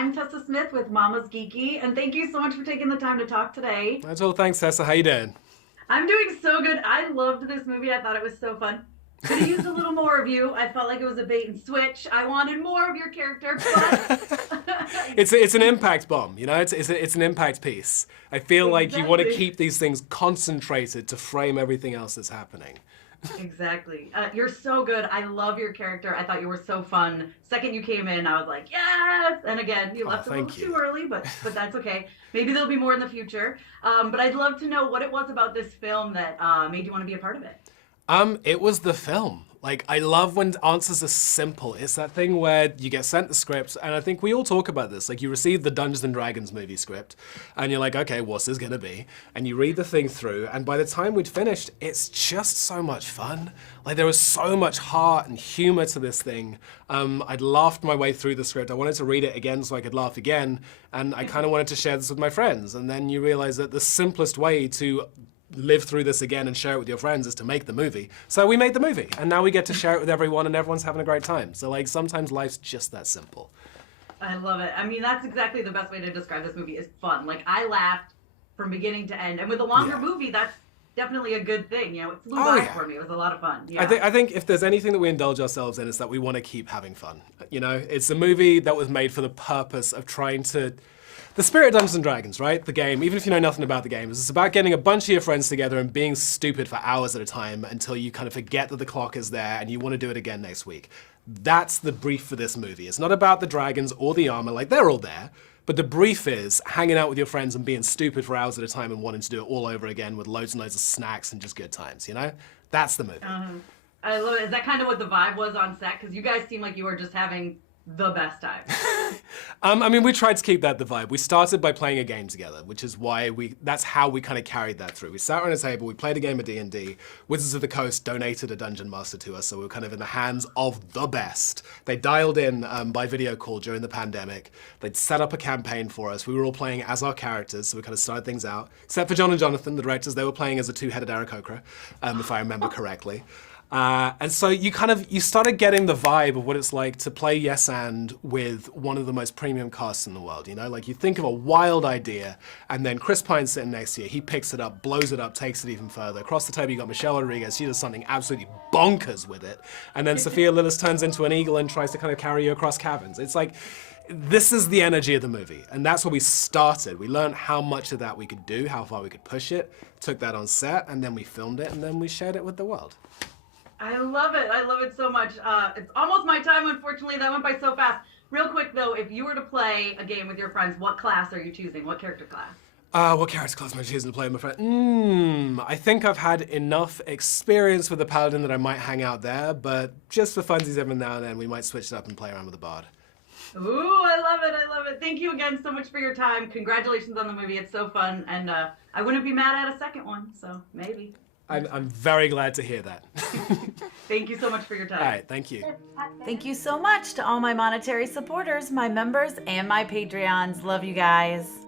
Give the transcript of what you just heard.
I'm Tessa Smith with MamasGeeky, and thank you so much for taking the time to talk today. That's all. Thanks, Tessa. How you doing? I'm doing so good. I loved this movie. I thought it was so fun. Could have used a little more of you. I felt like it was a bait and switch. I wanted more of your character, but It's an impact bomb, you know. It's an impact piece. I feel like you want to Exactly. keep these things concentrated to frame everything else that's happening. Exactly. You're so good. I love your character. I thought you were so fun. Second you came in, I was like, yes. And again, you Oh, left a little thank you. too early, but that's okay. Maybe there'll be more in the future. But I'd love to know what it was about this film that made you want to be a part of it. It was the film. Like, I love when answers are simple. It's that thing where you get sent the script, and I think we all talk about this. Like, you receive the Dungeons and Dragons movie script, and you're like, okay, what's this gonna be? And you read the thing through, and by the time we'd finished, it's just so much fun. Like, there was so much heart and humor to this thing. I'd laughed my way through the script. I wanted to read it again so I could laugh again, and I kind of wanted to share this with my friends. And then you realize that the simplest way to live through this again and share it with your friends is to make the movie. So we made the movie, and now we get to share it with everyone, and everyone's having a great time. So like, sometimes life's just that simple. I love it. I mean, that's exactly the best way to describe this movie is fun. Like, I laughed from beginning to end. And with a longer Yeah. movie, that's definitely a good thing. You know, it flew Oh, by yeah. for me. It was a lot of fun. Yeah. I think if there's anything that we indulge ourselves in, it's that we want to keep having fun. You know, it's a movie that was made for the purpose of trying to. The spirit of Dungeons and Dragons, right? The game, even if you know nothing about the game, is it's about getting a bunch of your friends together and being stupid for hours at a time until you kind of forget that the clock is there and you want to do it again next week. That's the brief for this movie. It's not about the dragons or the armor, like they're all there, but the brief is hanging out with your friends and being stupid for hours at a time and wanting to do it all over again with loads and loads of snacks and just good times, you know? That's the movie. I love it. Is that kind of what the vibe was on set? Because you guys seem like you were just having the best time. I mean, we tried to keep that the vibe. We started by playing a game together, which is why that's how we kind of carried that through. We sat around a table, we played a game of D&D. Wizards of the Coast donated a dungeon master to us, so we were kind of in the hands of the best. They dialed in by video call during the pandemic. They'd set up a campaign for us. We were all playing as our characters, so we kind of started things out. Except for John and Jonathan, the directors, they were playing as a two-headed Aarakocra, if I remember correctly. And so you started getting the vibe of what it's like to play Yes and with one of the most premium casts in the world, you know? Like, you think of a wild idea, and then Chris Pine's sitting next to you, he picks it up, blows it up, takes it even further. Across the table you got Michelle Rodriguez, she does something absolutely bonkers with it. And then Sophia Lillis turns into an eagle and tries to kind of carry you across caverns. It's like, this is the energy of the movie, and that's where we started. We learned how much of that we could do, how far we could push it, took that on set, and then we filmed it, and then we shared it with the world. I love it. I love it so much. It's almost my time, unfortunately. That went by so fast. Real quick, though, if you were to play a game with your friends, what class are you choosing? What character class? What character class am I choosing to play with my friend? I think I've had enough experience with the Paladin that I might hang out there, but just for funsies every now and then, we might switch it up and play around with the Bard. Ooh, I love it. I love it. Thank you again so much for your time. Congratulations on the movie. It's so fun. And I wouldn't be mad at a second one, so maybe. I'm very glad to hear that. Thank you so much for your time. All right, thank you. Thank you so much to all my monetary supporters, my members, and my Patreons. Love you guys.